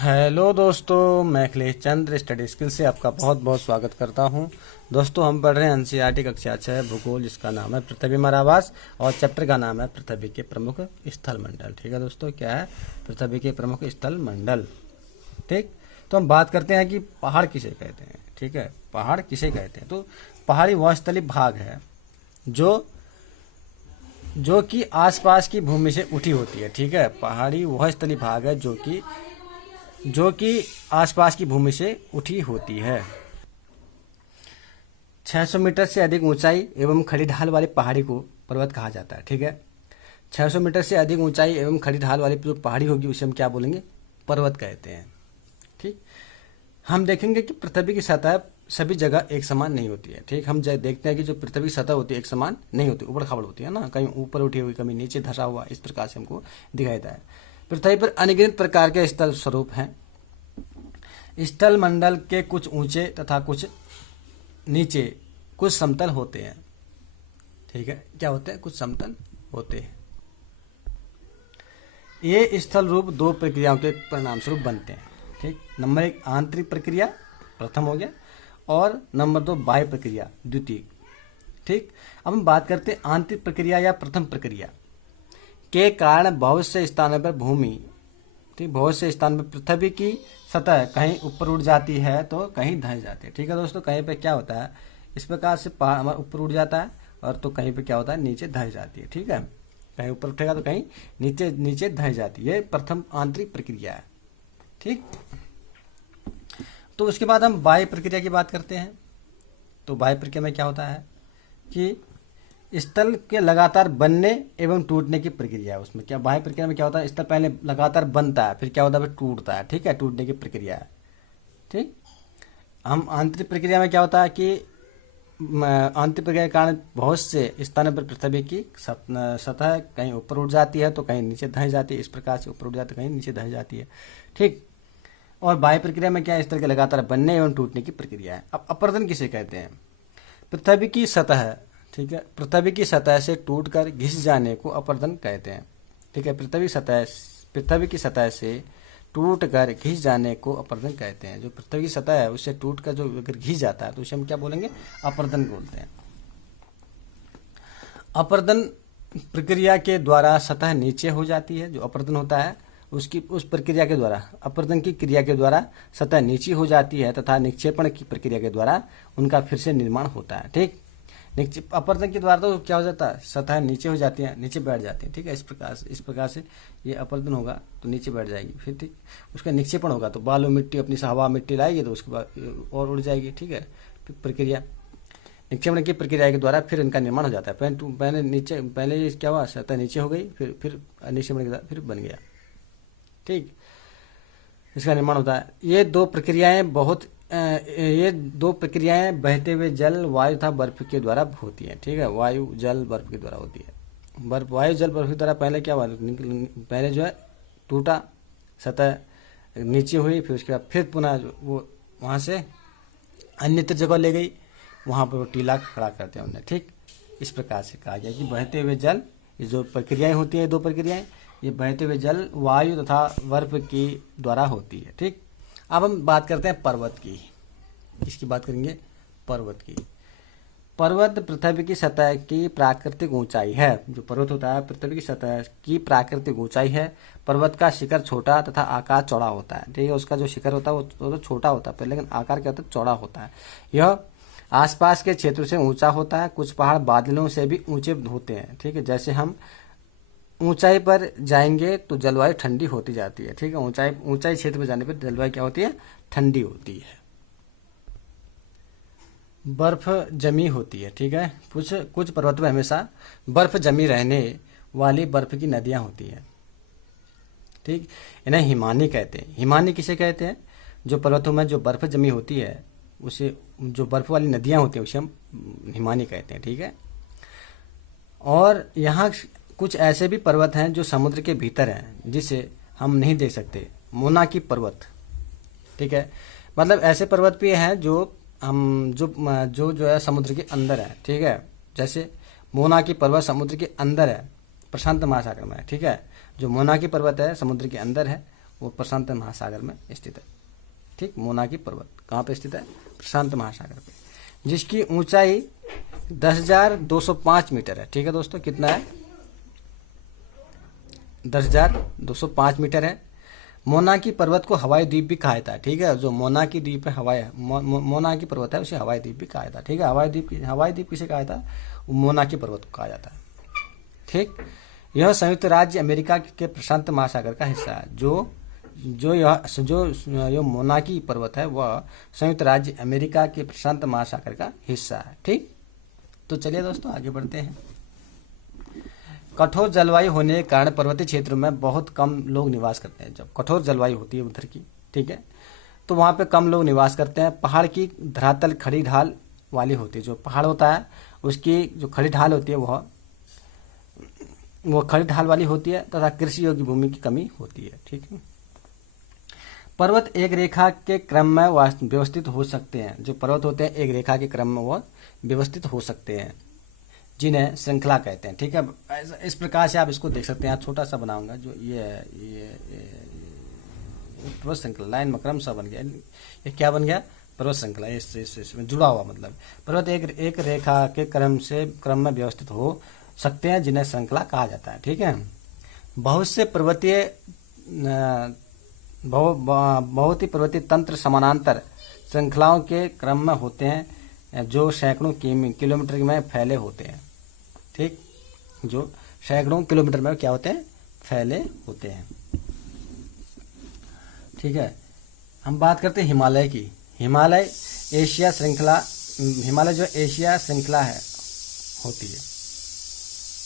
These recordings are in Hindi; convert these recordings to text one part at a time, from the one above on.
हेलो दोस्तों, मैं अखिलेश चंद्र स्टडी स्किल से आपका बहुत बहुत स्वागत करता हूं। दोस्तों, हम पढ़ रहे हैं एनसीईआरटी कक्षा 6 भूगोल, जिसका नाम है पृथ्वी मरावास और चैप्टर का नाम है पृथ्वी के प्रमुख स्थल मंडल। ठीक है दोस्तों, क्या है? पृथ्वी के प्रमुख स्थल मंडल। ठीक, तो हम बात करते हैं कि पहाड़ किसे कहते हैं। ठीक है, पहाड़ किसे कहते हैं? तो पहाड़ी वह स्थलीय भाग है जो कि आसपास की भूमि से उठी होती है। ठीक है, पहाड़ी वह स्थलीय भाग है जो कि आसपास की भूमि से उठी होती है। 600 मीटर से अधिक ऊंचाई एवं खड़ी ढाल वाली पहाड़ी को पर्वत कहा जाता है। ठीक है, 600 मीटर से अधिक ऊंचाई एवं खड़ी ढाल वाली जो पहाड़ी होगी उसे हम क्या बोलेंगे? पर्वत कहते हैं। ठीक, हम देखेंगे कि पृथ्वी की सतह सभी जगह एक समान नहीं होती है। ठीक, हम देखते हैं कि जो पृथ्वी की सतह होती है एक समान नहीं होती, ऊबड़ खाबड़ होती है ना, कहीं ऊपर उठी हुई, कहीं नीचे धसा हुआ, इस प्रकार से हमको दिखाई देता है। पृथ्वी पर अनगिनत प्रकार के स्थल स्वरूप हैं। स्थल मंडल के कुछ ऊंचे तथा कुछ नीचे, कुछ समतल होते हैं। ठीक है, क्या होते हैं? कुछ समतल होते हैं। ये स्थल रूप दो प्रक्रियाओं के परिणाम स्वरूप बनते हैं। ठीक, नंबर 1 आंतरिक प्रक्रिया, प्रथम हो गया, और नंबर 2 बाह्य प्रक्रिया, द्वितीय। ठीक, अब हम बात करते हैं आंतरिक प्रक्रिया या प्रथम प्रक्रिया के कारण बहुत से स्थानों पर भूमि, ठीक, बहुत से स्थान पर पृथ्वी की सतह कहीं ऊपर उठ जाती है तो कहीं धंस जाती है। ठीक है दोस्तों, कहीं पे क्या होता है, इस प्रकार से पहाड़ हमारा ऊपर उठ जाता है, और तो कहीं पे क्या होता है, नीचे धंस जाती है। ठीक है, कहीं ऊपर उठेगा तो कहीं नीचे नीचे धंस जाती है। ये प्रथम आंतरिक प्रक्रिया है। ठीक, तो उसके बाद हम बाह्य प्रक्रिया की बात करते हैं। तो बाह्य प्रक्रिया में क्या होता है कि स्थल के लगातार बनने एवं टूटने की प्रक्रिया है। उसमें क्या, बाह्य प्रक्रिया में क्या होता है, स्थल पहले लगातार बनता है, फिर क्या होता है, फिर टूटता है। ठीक है, टूटने की प्रक्रिया है। ठीक, हम आंतरिक प्रक्रिया में क्या होता है कि आंतरिक प्रक्रिया के कारण बहुत से स्थानों पर पृथ्वी की सतह कहीं ऊपर उठ जाती है तो कहीं नीचे धंस जाती है, इस प्रकार से ऊपर उठ जाती है कहीं नीचे धंस जाती है। ठीक, और बाह्य प्रक्रिया में क्या है, स्थल के लगातार बनने एवं टूटने की प्रक्रिया है। अब अपरदन किसे कहते हैं? पृथ्वी की सतह, ठीक है, पृथ्वी की सतह से टूटकर घिस जाने को अपरदन कहते हैं। ठीक है, पृथ्वी की सतह से टूटकर घिस जाने को अपरदन कहते हैं। जो पृथ्वी की सतह है उससे टूटकर जो अगर घिस जाता है तो उसे हम क्या बोलेंगे? अपरदन बोलते हैं। अपरदन प्रक्रिया के द्वारा सतह नीचे हो जाती है। जो अपरदन होता है उस प्रक्रिया के द्वारा, अपरदन की क्रिया के द्वारा सतह नीची हो जाती है तथा निक्षेपण की प्रक्रिया के द्वारा उनका फिर से निर्माण होता है। ठीक, अपरदन के द्वारा तो क्या हो जाता है, सतह नीचे हो जाती है, नीचे बैठ जाती है। ठीक है, इस प्रकार से ये अपरदन होगा तो नीचे बैठ जाएगी। फिर ठीक, उसका निक्षेपण होगा तो बालू मिट्टी अपनी से हवा मिट्टी लाएगी तो उसके बाद और उड़ जाएगी। ठीक है, प्रक्रिया निक्षेपण की प्रक्रिया के द्वारा फिर इनका निर्माण हो जाता है। पहले क्या हुआ, सतह नीचे हो गई, फिर निक्षेपण के द्वारा फिर बन गया। ठीक, इसका निर्माण होता है। ये दो प्रक्रियाएं बहते हुए जल, वायु तथा बर्फ के द्वारा होती है। ठीक है, वायु जल बर्फ के द्वारा होती है। वायु जल बर्फ के द्वारा पहले क्या हुआ, पहले जो है टूटा, सतह नीचे हुई, फिर उसके बाद फिर पुनः वो वहाँ से अन्यत्र जगह ले गई, वहाँ पर वो टीला खड़ा करते हैं उन्हें। ठीक, इस प्रकार से कहा गया कि बहते हुए जल, ये जो प्रक्रियाएं होती है, दो प्रक्रियाएं, ये बहते हुए जल, वायु तथा बर्फ की द्वारा होती है। ठीक, अब हम बात करते हैं पर्वत की। किसकी बात करेंगे? पर्वत की। पर्वत पृथ्वी की सतह की प्राकृतिक ऊंचाई है। जो पर्वत होता है पृथ्वी की सतह की प्राकृतिक ऊंचाई है। पर्वत का शिखर छोटा तथा आकार चौड़ा होता है। ठीक है, उसका जो शिखर होता है वो तो छोटा होता है लेकिन आकार क्या होता है, चौड़ा होता है। यह आसपास के क्षेत्र से ऊंचा होता है। कुछ पहाड़ बादलों से भी ऊंचे होते हैं। ठीक है, जैसे हम ऊंचाई पर जाएंगे तो जलवायु ठंडी होती जाती है। ठीक है, ऊंचाई क्षेत्र पर जाने पर जलवायु क्या होती है, ठंडी होती है। बर्फ जमी होती है। ठीक है, कुछ पर्वतों में हमेशा बर्फ जमी रहने वाली बर्फ की नदियां होती है। ठीक, इन्हें हिमानी कहते हैं। हिमानी किसे कहते हैं? जो पर्वतों में जो बर्फ जमी होती है उसे, जो बर्फ वाली नदियां होती हैं उसे हम हिमानी कहते हैं। ठीक है, और यहाँ कुछ ऐसे भी पर्वत हैं जो समुद्र के भीतर हैं जिसे हम नहीं देख सकते। मोनाकी पर्वत। ठीक है, मतलब ऐसे पर्वत भी हैं जो हम जो है समुद्र के अंदर है। ठीक है, जैसे मोनाकी पर्वत समुद्र के अंदर है, प्रशांत महासागर में है। ठीक है, जो मोनाकी पर्वत है समुद्र के अंदर है वो प्रशांत महासागर में स्थित है। ठीक, मोनाकी पर्वत कहाँ पे स्थित है? प्रशांत महासागर पे, जिसकी ऊंचाई 10,205 मीटर है। ठीक है दोस्तों, कितना है? 10,205 मीटर है। मोनाकी पर्वत को हवाई द्वीप भी कहा जाता है। ठीक है, जो मोनाकी द्वीप है, मोनाकी पर्वत है, उसे हवाई द्वीप भी कहा जाता है। ठीक है, हवाई द्वीप किसे कहा जाता है? मोनाकी पर्वत को कहा जाता है। ठीक, यह संयुक्त राज्य अमेरिका के प्रशांत महासागर का हिस्सा है। जो मोनाकी पर्वत है वह संयुक्त राज्य अमेरिका के प्रशांत महासागर का हिस्सा है। ठीक, तो चलिए दोस्तों आगे बढ़ते हैं। कठोर जलवायु होने के कारण पर्वतीय क्षेत्रों में बहुत कम लोग निवास करते हैं। जब कठोर जलवायु होती है उधर की, ठीक है, तो वहाँ पे कम लोग निवास करते हैं। पहाड़ की धरातल खड़ी ढाल वाली होती है। जो पहाड़ होता है उसकी जो खड़ी ढाल होती है वो खड़ी ढाल वाली होती है तथा कृषि योग्य भूमि की कमी होती है। ठीक है, पर्वत एक रेखा के क्रम में व्यवस्थित हो सकते हैं। जो पर्वत होते हैं एक रेखा के क्रम में वो व्यवस्थित हो सकते हैं, जिन्हें श्रृंखला कहते हैं। ठीक है, इस प्रकार से आप इसको देख सकते हैं। छोटा सा बनाऊंगा जो ये पर्वत श्रृंखला लाइन में क्रम सा बन गया। ये क्या बन गया? पर्वत श्रृंखला। इसमें जुड़ा हुआ, मतलब पर्वत एक रेखा के क्रम में व्यवस्थित हो सकते हैं, जिन्हें श्रृंखला कहा जाता है। ठीक है, बहुत से बहुत ही पर्वतीय तंत्र समानांतर श्रृंखलाओं के क्रम में होते हैं, जो सैकड़ों किलोमीटर में फैले होते हैं। ठीक, जो सैकड़ों किलोमीटर में क्या होते हैं? फैले होते हैं। ठीक है, हम बात करते हैं हिमालय की। हिमालय जो एशिया श्रृंखला है होती है।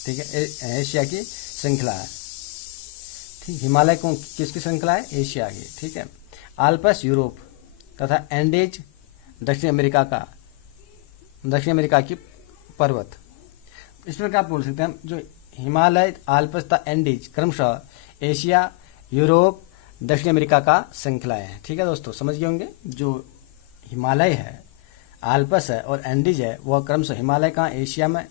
ठीक है, एशिया की श्रृंखला है। ठीक, हिमालय को किसकी श्रृंखला है? एशिया की। ठीक है, आल्प्स यूरोप तथा एंडीज दक्षिण अमेरिका की पर्वत। इस प्रकार आप बोल सकते हैं जो हिमालय, आल्प्स तथा एंडीज क्रमशः एशिया, यूरोप, दक्षिण अमेरिका का श्रृंखलाएं हैं। ठीक है दोस्तों, समझ गए होंगे। जो हिमालय है, आल्प्स है और एंडीज है, वह क्रमशः हिमालय कहाँ? एशिया में,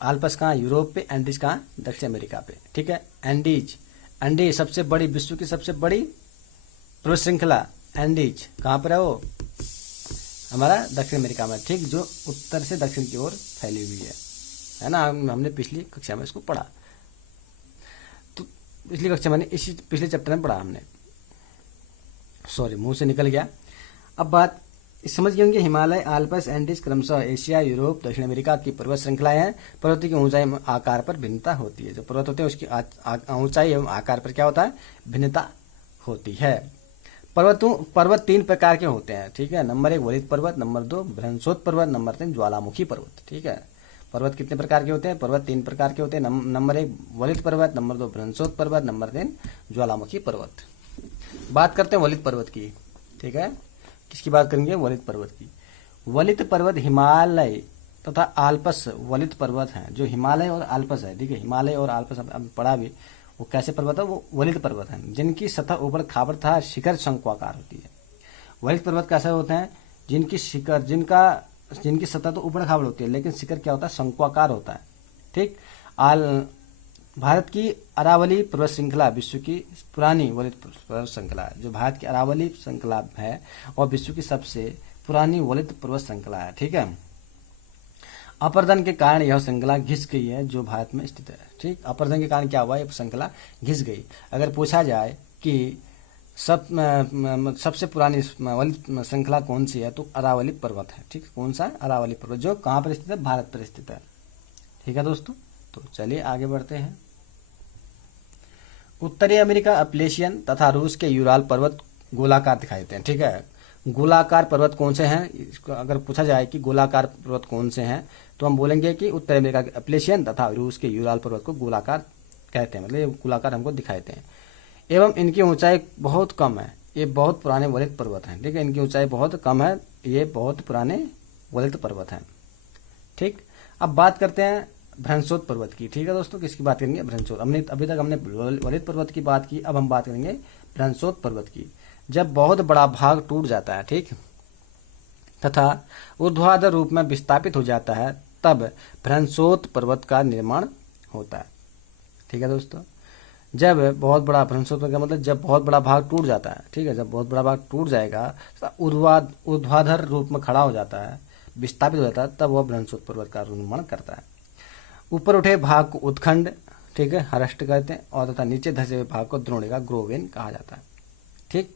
आल्प्स कहाँ? यूरोप पे, एंडीज कहाँ? दक्षिण अमेरिका पे। ठीक है, एंडीज सबसे बड़ी, विश्व की सबसे बड़ी पर्वत श्रृंखला एंडीज कहाँ पर है? वो हमारा दक्षिण अमेरिका में। ठीक, जो उत्तर से दक्षिण की ओर फैली हुई है ना। हमने पिछली कक्षा में इसको पढ़ा, तो पिछली कक्षा में इसी पिछले चैप्टर में पढ़ा हमने। सॉरी, मुंह से निकल गया। अब बात समझ गए होंगे। हिमालय, आल्प्स, एंडीज क्रमशः एशिया, यूरोप, दक्षिण अमेरिका की पर्वत श्रृंखलाएं हैं। पर्वत की ऊंचाई में आकार पर भिन्नता होती है। जो पर्वत होते हैं उसकी ऊंचाई एवं आकार पर क्या होता है? भिन्नता होती है। पर्वत 3 प्रकार के होते हैं। ठीक है, नंबर 1 वलित पर्वत, नंबर 2 बृहस्पति पर्वत, नंबर 3 ज्वालामुखी पर्वत। ठीक है, पर्वत कितने प्रकार के होते हैं? पर्वत 3 प्रकार के होते हैं। नंबर 1 वलित पर्वत, नंबर 2 बृहस्पति पर्वत, नंबर 3 ज्वालामुखी पर्वत। बात करते हैं वलित पर्वत की। ठीक है, किसकी बात करेंगे? वलित पर्वत की। वलित पर्वत हिमालय तथा आल्प्स वलित पर्वत हैं। जो हिमालय और आल्प्स है, ठीक है, हिमालय और आल्प्स अब पढ़ा भी, वो कैसे पर्वत है? वो वलित पर्वत हैं, जिनकी सतह ऊबड़ खाबड़ तथा शिखर शंक्वाकार होती है। वलित पर्वत कैसे होते हैं? जिनकी सतह तो ऊबड़ खाबड़ होती है, लेकिन शिखर क्या होता है? शंक्वाकार होता है। ठीक, भारत की अरावली पर्वत श्रृंखला विश्व की पुरानी वलित पर्वत श्रृंखला है। जो भारत की अरावली श्रृंखला है और विश्व की सबसे पुरानी वलित पर्वत श्रृंखला है। ठीक है, अपरदन के कारण यह श्रृंखला घिस गई है, जो भारत में स्थित है। ठीक, अपरदन के कारण क्या हुआ? यह श्रृंखला घिस गई। अगर पूछा जाए कि सबसे पुरानी वलित श्रृंखला कौन सी है, तो अरावली पर्वत है। ठीक, कौन सा? अरावली पर्वत, जो कहाँ पर स्थित है? भारत पर स्थित है। ठीक है दोस्तों, तो चलिए आगे बढ़ते हैं। उत्तरी अमेरिका अपलेशियन तथा रूस के यूराल पर्वत गोलाकार दिखाई देते हैं। ठीक है, गोलाकार पर्वत कौन से हैं? इसको अगर पूछा जाए कि गोलाकार पर्वत कौन से हैं, तो हम बोलेंगे कि उत्तरी अमेरिका के अपलेशियन तथा रूस के यूराल पर्वत को गोलाकार कहते हैं। मतलब ये गोलाकार हमको दिखाई देते हैं, एवं इनकी ऊंचाई बहुत कम है। ये बहुत पुराने वलित पर्वत हैं। ठीक है, इनकी ऊंचाई बहुत कम है, ये बहुत पुराने वलित पर्वत हैं। ठीक, अब बात करते हैं बृहस्पति पर्वत की। ठीक है दोस्तों, किसकी बात करेंगे? बृहस्पति। अभी तक हमने वलित पर्वत की बात की, अब हम बात करेंगे बृहस्पति पर्वत की। जब बहुत बड़ा भाग टूट जाता है, ठीक, तथा ऊर्ध्वाधर रूप में विस्थापित हो जाता है, तब बृहस्पति पर्वत का निर्माण होता है। ठीक है दोस्तों, जब बहुत बड़ा भ्रंशोत्पन्न का मतलब जब बहुत बड़ा भाग टूट जाता है, ठीक है, जब बहुत बड़ा भाग टूट जाएगा, ऊर्ध्वाधर रूप में खड़ा हो जाता है, विस्थापित हो जाता है, तब वह भ्रंशोत्पन्न पर्वत का निर्माण करता है। ऊपर उठे भाग को उत्खंड, ठीक है, हरष्ट कहते हैं, और तथा नीचे धसे हुए भाग को द्रोणिका, ग्रोवेन कहा जाता है। ठीक।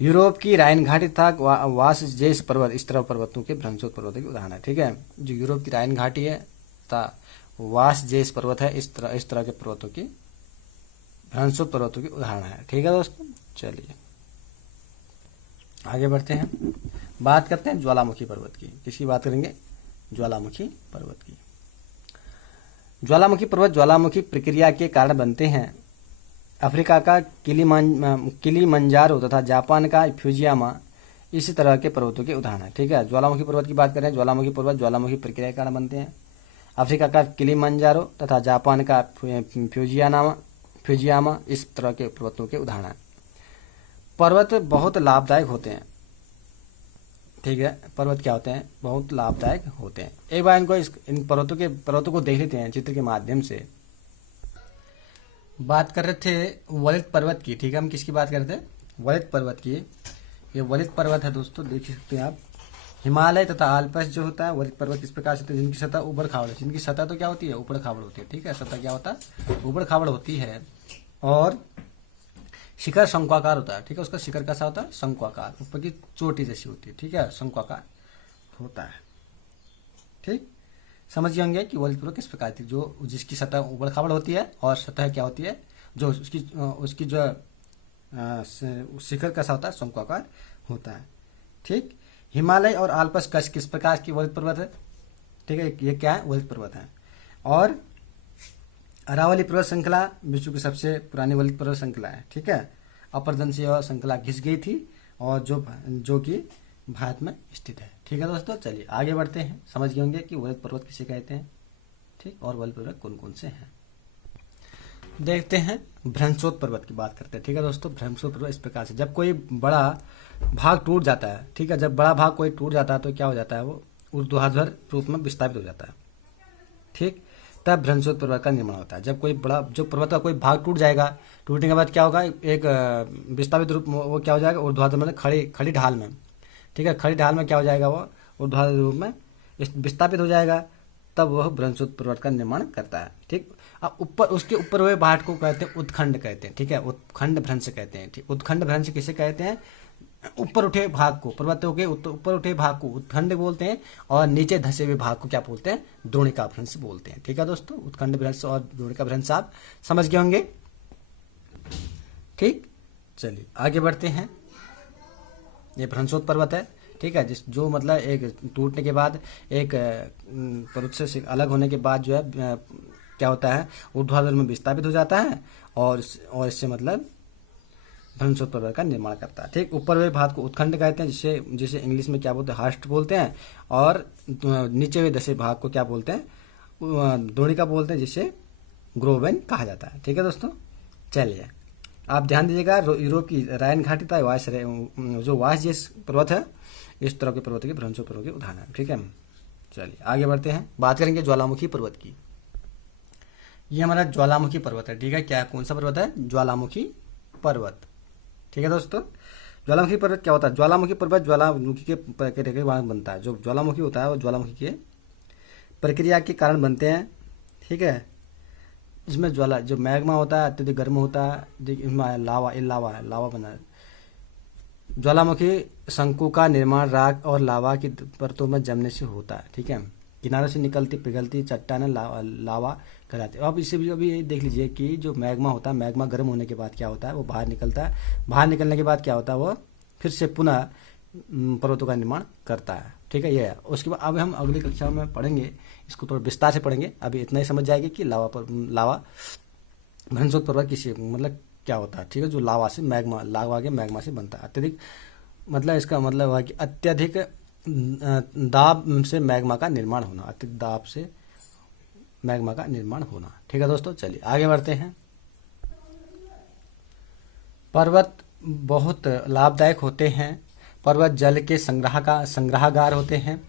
यूरोप की राइन घाटी तथा वासजेस पर्वत इस तरह पर्वतों के भ्रंशोत्पन्न पर्वतों की उदाहरण है। ठीक है, जो यूरोप की राइन घाटी है तथा वासजेस पर्वत है, इस तरह के पर्वतों की भ्रंशोत्पन्न पर्वतों की उदाहरण है। ठीक है दोस्तों, चलिए आगे बढ़ते हैं, बात करते हैं ज्वालामुखी पर्वत की। किसकी बात करेंगे? ज्वालामुखी पर्वत की। ज्वालामुखी पर्वत ज्वालामुखी प्रक्रिया के कारण बनते हैं। अफ्रीका का किलीमंजारो तथा जापान का फ्यूजियामा इसी तरह के पर्वतों के उदाहरण है। ठीक है, ज्वालामुखी पर्वत की बात करें, ज्वालामुखी पर्वत ज्वालामुखी प्रक्रिया के कारण बनते हैं। अफ्रीका का किलीमंजारो तथा जापान का फ्यूजियामा इस तरह के पर्वतों के उदाहरण हैं। पर्वत बहुत लाभदायक होते हैं। ठीक है, पर्वत क्या होते हैं? बहुत लाभदायक होते हैं। एक बार इन पर्वतों को देख लेते हैं चित्र के माध्यम से। बात कर रहे थे वलित पर्वत की। ठीक है, हम किसकी बात कर रहे थे? वलित पर्वत की। ये वलित पर्वत है दोस्तों, देख सकते हैं आप। हिमालय तथा आल्प्स जो होता है वलित पर्वत इस प्रकार से, जिनकी सतह ऊबड़ खाबड़, जिनकी सतह तो क्या होती है? ऊबड़ खाबड़ होती है। ठीक है, सतह क्या होता है? ऊबड़ खाबड़ होती है, और शिखर शंक्वाकार होता है। ठीक है, उसका शिखर कैसा होता है? शंक्वाकार, ऊपर की चोटी जैसी होती है। ठीक है, शंक्वाकार होता है। ठीक, समझ गए होंगे कि वलित पर्वत किस प्रकार थी, जो जिसकी सतह ऊबड़ खाबड़ होती है और सतह क्या होती है, जो उसकी जो शिखर कैसा होता है? शंक्वाकार होता है। ठीक, हिमालय और आल्प्स किस प्रकार की वलित पर्वत है? ठीक है, ये क्या है? वलित पर्वत है। और अरावली पर्वत श्रृंखला विश्व की सबसे पुरानी वलित पर्वत श्रृंखला है। ठीक है, अपरदंशीय श्रृंखला घिस गई थी, और जो कि भारत में स्थित है। ठीक है दोस्तों, चलिए आगे बढ़ते हैं। समझ गए होंगे कि वलित पर्वत किसे कहते हैं। ठीक, और वलित पर्वत कौन कौन से हैं, देखते हैं। भ्रंशोत्पन्न पर्वत की बात करते हैं। ठीक है दोस्तों, भ्रंशोत्पन्न पर्वत इस प्रकार से, जब कोई बड़ा भाग टूट जाता है, ठीक है, जब बड़ा भाग कोई टूट जाता है तो क्या हो जाता है? वो ऊर्ध्वाधर रूप में विस्थापित हो जाता है। ठीक, तब भ्रंशोत्पन्न पर्वत का निर्माण होता है। जब कोई बड़ा, जो पर्वत का कोई भाग टूट जाएगा, टूटने के बाद क्या होगा? एक विस्थापित रूप में वो क्या हो जाएगा? ऊर्ध्वाधर में, खड़ी ढाल में। ठीक है, खड़ी ढाल में क्या हो जाएगा? वो ऊर्ध्वाधर रूप में विस्थापित हो जाएगा, तब वह भ्रंशोत्पन्न पर्वत का निर्माण करता है। ठीक, अब उसके ऊपर हुए भाग को कहते हैं उत्खंड कहते हैं। ठीक है, उत्खंड भ्रंश कहते हैं। ठीक, उत्खंड भ्रंश किसे कहते हैं? ऊपर उठे भाग को, पर्वतों के ऊपर उठे भाग को उत्खंड बोलते हैं, और नीचे धसे हुए भाग को क्या बोलते हैं? द्रोणिका भ्रंश बोलते हैं। ठीक है दोस्तों, उत्खंड भ्रंश और द्रोणिका भ्रंश आप समझ गए होंगे। ठीक, चलिए आगे बढ़ते हैं। ये भ्रंशोत्पन्न पर्वत है। ठीक है, जो मतलब एक टूटने के बाद, एक पर्वत से अलग होने के बाद जो है क्या होता है? ऊर्ध्वाधर में विस्थापित हो जाता है, और इससे मतलब भ्रंशोत्पन्न पर्वत का निर्माण करता है। ठीक, ऊपर हुए भाग को उत्खंड कहते हैं, जिसे इंग्लिश में क्या बोलते हैं? हर्स्ट बोलते हैं, और नीचे हुए धसे भाग को क्या बोलते हैं? द्रोणिका बोलते हैं, जिसे ग्रोवेन कहा जाता है। ठीक है दोस्तों, चलिए आप ध्यान दीजिएगा। यूरोप की राइन घाटी था जो वासजेस पर्वत है, इस तरह के पर्वतों के भ्रंशोत्पन्न पर्वत के उदाहरण है। ठीक है, चलिए आगे बढ़ते हैं, बात करेंगे ज्वालामुखी पर्वत की। ये हमारा ज्वालामुखी पर्वत है। ठीक है, क्या कौन सा पर्वत है? ज्वालामुखी पर्वत। ठीक है दोस्तों, ज्वालामुखी पर्वत क्या होता है? ज्वालामुखी पर्वत ज्वालामुखी के प्रक्रिया के बाद बनता है। जो ज्वालामुखी होता है वो ज्वालामुखी के प्रक्रिया के कारण बनते हैं। ठीक है, इसमें जो मैग्मा होता है अत्यधिक गर्म होता है, इसमें लावा बना है। ज्वालामुखी शंकु का निर्माण राख और लावा की परतों में जमने से होता है। ठीक है, किनारों से निकलती पिघलती चट्टानें लावा कहलाती है। अब इसे भी अभी देख लीजिए कि जो मैग्मा होता है, मैग्मा गर्म होने के बाद क्या होता है? वो बाहर निकलता है। बाहर निकलने के बाद क्या होता है? वो फिर से पुनः पर्वतों का निर्माण करता है। ठीक है, ये है। उसके बाद अब हम अगली कक्षा में पढ़ेंगे, इसको थोड़ा विस्तार से पढ़ेंगे। अभी इतना ही समझ जाएगी कि लावा भ्रंशोत्पन्न पर्वत किसी मतलब क्या होता है। ठीक है, जो लावा के मैग्मा से बनता है। अत्यधिक मतलब इसका मतलब है कि अत्यधिक दाब से मैग्मा का निर्माण होना, अत्यधिक दाब से मैग्मा का निर्माण होना। ठीक है दोस्तों, चलिए आगे बढ़ते हैं। पर्वत बहुत लाभदायक होते हैं। पर्वत जल के संग्रहगार होते हैं।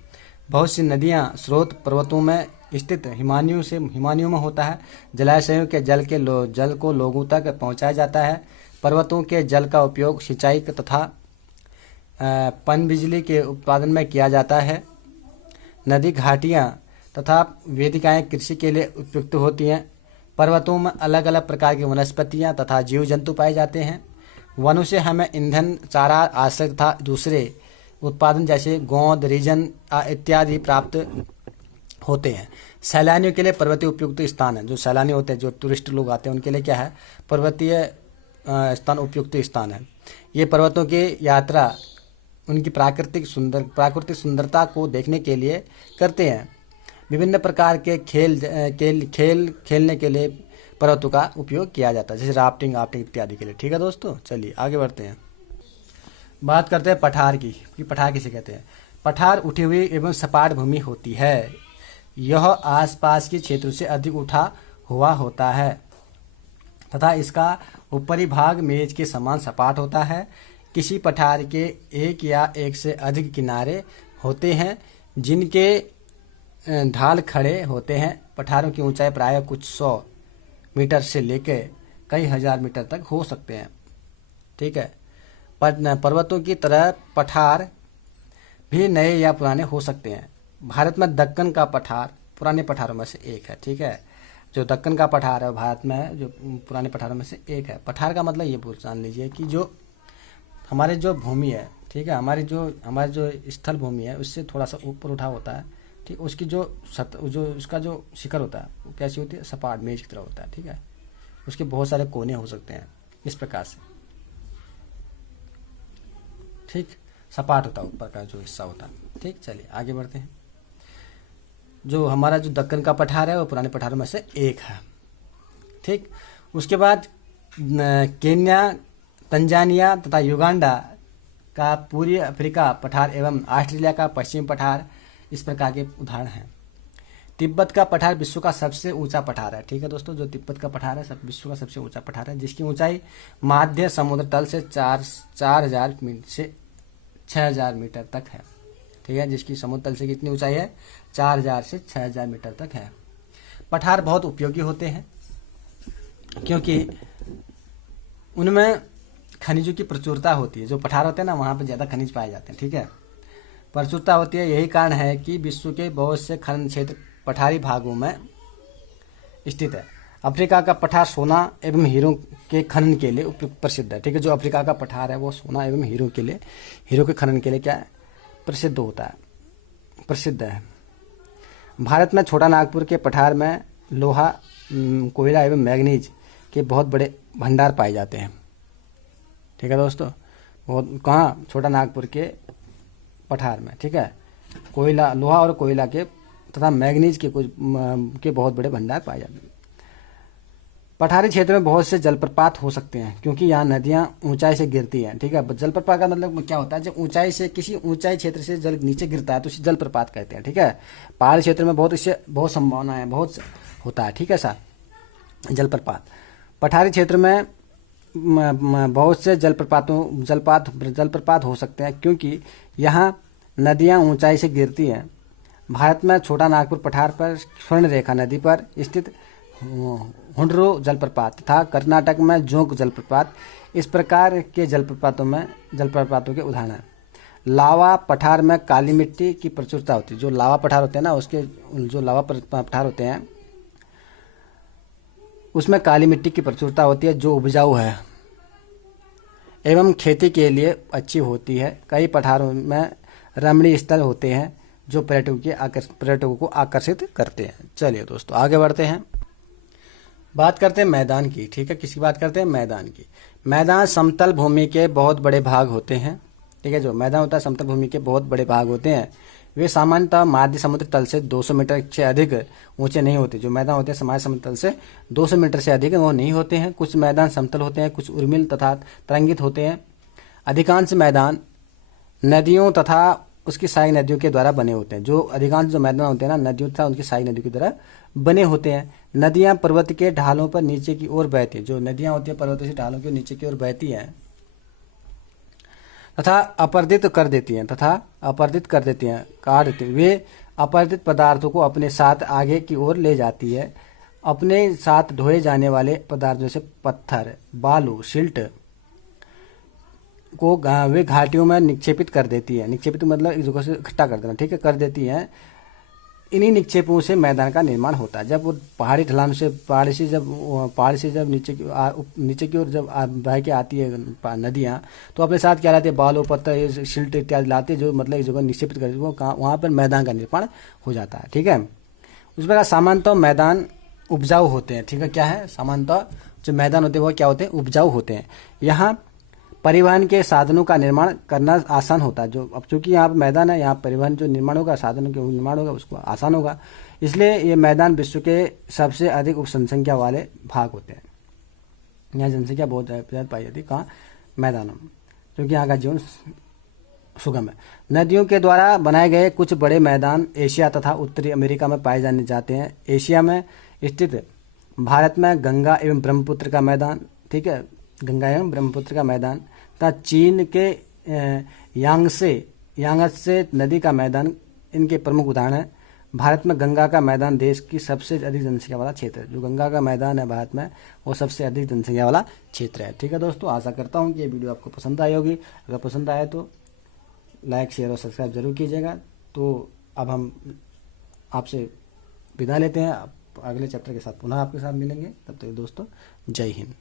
बहुत सी नदियां स्रोत पर्वतों में स्थित हिमानियों में होता है। जलाशयों के जल को लोगों तक पहुंचाया जाता है। पर्वतों के जल का उपयोग सिंचाई तथा पनबिजली के उत्पादन में किया जाता है। नदी घाटियाँ तथा वेदिकाएं कृषि के लिए उपयुक्त होती हैं। पर्वतों में अलग अलग प्रकार की वनस्पतियाँ तथा जीव जंतु पाए जाते हैं। वनों से हमें ईंधन, चारा, आश्रय तथा दूसरे उत्पादन जैसे गोंद, रीजन इत्यादि प्राप्त होते हैं। सैलानियों के लिए पर्वतीय उपयुक्त स्थान है। जो सैलानी होते हैं, जो टूरिस्ट लोग आते हैं, उनके लिए क्या है, पर्वतीय स्थान उपयुक्त स्थान है। ये पर्वतों की यात्रा उनकी प्राकृतिक सुंदरता को देखने के लिए करते हैं। विभिन्न प्रकार के खेल खेलने के लिए पर्वतों का उपयोग किया जाता है, जैसे राफ्टिंग इत्यादि के लिए। ठीक है दोस्तों, चलिए आगे बढ़ते हैं। बात करते हैं पठार की कि पठार किसे कहते हैं। पठार उठी हुई एवं सपाट भूमि होती है। यह आसपास के क्षेत्र से अधिक उठा हुआ होता है तथा इसका ऊपरी भाग मेज के समान सपाट होता है। किसी पठार के एक या एक से अधिक किनारे होते हैं जिनके ढाल खड़े होते हैं। पठारों की ऊंचाई प्रायः कुछ 100 मीटर से लेकर कई हजार मीटर तक हो सकते हैं। ठीक है। पर्वतों की तरह पठार भी नए या पुराने हो सकते हैं। भारत में दक्कन का पठार पुराने पठारों में से एक है। ठीक है, जो दक्कन का पठार है भारत में जो पुराने पठारों में से एक है। पठार का मतलब ये जान लीजिए कि जो हमारे जो भूमि है, ठीक है, हमारी जो स्थल भूमि है उससे थोड़ा सा ऊपर उठा होता है। ठीक, उसकी जो उसका जो शिखर होता है वो कैसी होती है, सपाट मेज की तरह होता है। ठीक है, उसके बहुत सारे कोने हो सकते हैं इस प्रकार से। ठीक, सपाट होता है ऊपर का जो हिस्सा होता है। ठीक, चलिए आगे बढ़ते हैं। जो हमारा जो दक्कन का पठार है वो पुराने पठारों में से एक है। ठीक, उसके बाद केन्या, तंजानिया तथा युगांडा का पूर्वी अफ्रीका पठार एवं ऑस्ट्रेलिया का पश्चिम पठार इस प्रकार के उदाहरण हैं। तिब्बत का पठार विश्व का सबसे ऊंचा पठार है। ठीक है दोस्तों, जो तिब्बत का पठार है विश्व का सबसे ऊंचा पठार है, जिसकी ऊंचाई माध्य समुद्र तल से 4000 से 6000 मीटर तक है। ठीक है, जिसकी समुद्र तल से कितनी ऊंचाई है, 4000 से 6000 मीटर तक है। पठार बहुत उपयोगी होते हैं क्योंकि उनमें खनिजों की प्रचुरता होती है। जो पठार होते हैं ना, वहाँ पर ज़्यादा खनिज पाए जाते हैं। ठीक है, प्रचुरता होती है। यही कारण है कि विश्व के बहुत से खनन क्षेत्र पठारी भागों में स्थित है। अफ्रीका का पठार सोना एवं हीरो के खनन के लिए उपयुक्त प्रसिद्ध है। ठीक है, जो अफ्रीका का पठार है वो सोना एवं हीरो के खनन के लिए क्या है, प्रसिद्ध है। भारत में छोटा नागपुर के पठार में लोहा, कोयला एवं मैग्नीज के बहुत बड़े भंडार पाए जाते हैं। ठीक है दोस्तों, बहुत कहाँ, छोटा नागपुर के पठार में। ठीक है, कोयला, लोहा और कोयला के तथा मैग्नीज के बहुत बड़े भंडार पाए जाते हैं। पठारी क्षेत्र में बहुत से जलप्रपात हो सकते हैं क्योंकि यहाँ नदियाँ ऊंचाई से गिरती हैं। ठीक है, जलप्रपात का मतलब क्या होता है, जब किसी ऊंचाई क्षेत्र से जल नीचे गिरता है तो उसे जलप्रपात कहते हैं। ठीक है, पहाड़ी क्षेत्र में बहुत संभावना है, बहुत होता है। ठीक है सर, जलप्रपात। पठारी क्षेत्र में बहुत से जलप्रपात हो सकते हैं क्योंकि यहाँ नदियाँ ऊंचाई से गिरती हैं। भारत में छोटा नागपुर पठार पर स्वर्ण रेखा नदी पर स्थित हुंड्रो जलप्रपात तथा कर्नाटक में जोंक जलप्रपात इस प्रकार के जलप्रपातों के उदाहरण हैं। लावा पठार में काली मिट्टी की प्रचुरता होती है। जो लावा पठार होते हैं ना, उसके जो लावा पठार होते हैं उसमें काली मिट्टी की प्रचुरता होती है जो उपजाऊ है एवं खेती के लिए अच्छी होती है। कई पठारों में रमणीय स्थल होते हैं जो पर्यटकों को आकर्षित करते हैं। चलिए दोस्तों आगे बढ़ते हैं। बात करते हैं मैदान की। ठीक है, किसकी बात करते हैं, मैदान की। मैदान समतल भूमि के बहुत बड़े भाग होते हैं। ठीक है, जो मैदान होता है समतल भूमि के बहुत बड़े भाग होते हैं। वे सामान्यतः माध्य समुद्र तल से 200 मीटर से अधिक ऊंचे नहीं होते। जो मैदान होते हैं सामान्य समुद्र तल से 200 मीटर से अधिक वो नहीं होते हैं। कुछ मैदान समतल होते हैं, कुछ उर्मिल तथा तरंगित होते हैं। अधिकांश मैदान नदियों तथा उसकी सहायक नदियों के द्वारा बने होते हैं। जो अधिकांश जो मैदान होते हैं ना, नदियों तथा उनकी सहायक नदियों के द्वारा बने होते हैं। नदियां पर्वत के ढालों पर नीचे की ओर बहती है। जो नदियां होती है पर्वत से ढालों के नीचे की ओर बहती हैं तथा अपरदित कर देती हैं, काट देती हैं। वे अपरदित पदार्थों को अपने साथ आगे की ओर ले जाती है। अपने साथ ढोए जाने वाले पदार्थ जैसे पत्थर, बालू, सिल्ट को वे घाटियों में निक्षेपित कर देती है। निक्षेपित मतलब एक जगह से इकट्ठा कर देना, ठीक है, कर देती हैं। इन्हीं निक्षेपों से मैदान का निर्माण होता है। जब वो पहाड़ी ढलान से पहाड़ से जब नीचे की ओर जब बह के आती है नदियाँ, तो अपने साथ क्या लाते हैं, बालू, पत्थर, शिल्ट इत्यादि लाते हैं, जो मतलब एक जगह निक्षेपित कर वो वहाँ पर मैदान का निर्माण हो जाता है, ठीक है। उस प्रकार सामान्यतः मैदान उपजाऊ होते हैं, ठीक है। क्या है, सामान्यतः जो मैदान होते हैं वो क्या होते हैं, उपजाऊ होते हैं। यहाँ परिवहन के साधनों का निर्माण करना आसान होता है। जो अब चूंकि यहाँ मैदान है, यहाँ परिवहन जो निर्माण होगा, साधनों के निर्माण होगा, उसको आसान होगा। इसलिए ये मैदान विश्व के सबसे अधिक जनसंख्या वाले भाग होते हैं। यहाँ जनसंख्या बहुत ज़्यादा पाई जाती है, कहाँ, मैदानों में, क्योंकि यहाँ का जीवन सुगम है। नदियों के द्वारा बनाए गए कुछ बड़े मैदान एशिया तथा उत्तरी अमेरिका में पाए जाने जाते हैं। एशिया में स्थित भारत में गंगा एवं ब्रह्मपुत्र का मैदान, ठीक है, गंगा एवं ब्रह्मपुत्र का मैदान तथा चीन के यांगत्से नदी का मैदान इनके प्रमुख उदाहरण हैं। भारत में गंगा का मैदान देश की सबसे अधिक जनसंख्या वाला क्षेत्र है। जो गंगा का मैदान है भारत में, वो सबसे अधिक जनसंख्या वाला क्षेत्र है, ठीक है दोस्तों। आशा करता हूँ कि ये वीडियो आपको पसंद आई होगी। अगर पसंद आए तो लाइक, शेयर और सब्सक्राइब जरूर कीजिएगा। तो अब हम आपसे विदा लेते हैं। अगले चैप्टर के साथ पुनः आपके साथ मिलेंगे। तब तक दोस्तों, जय हिंद।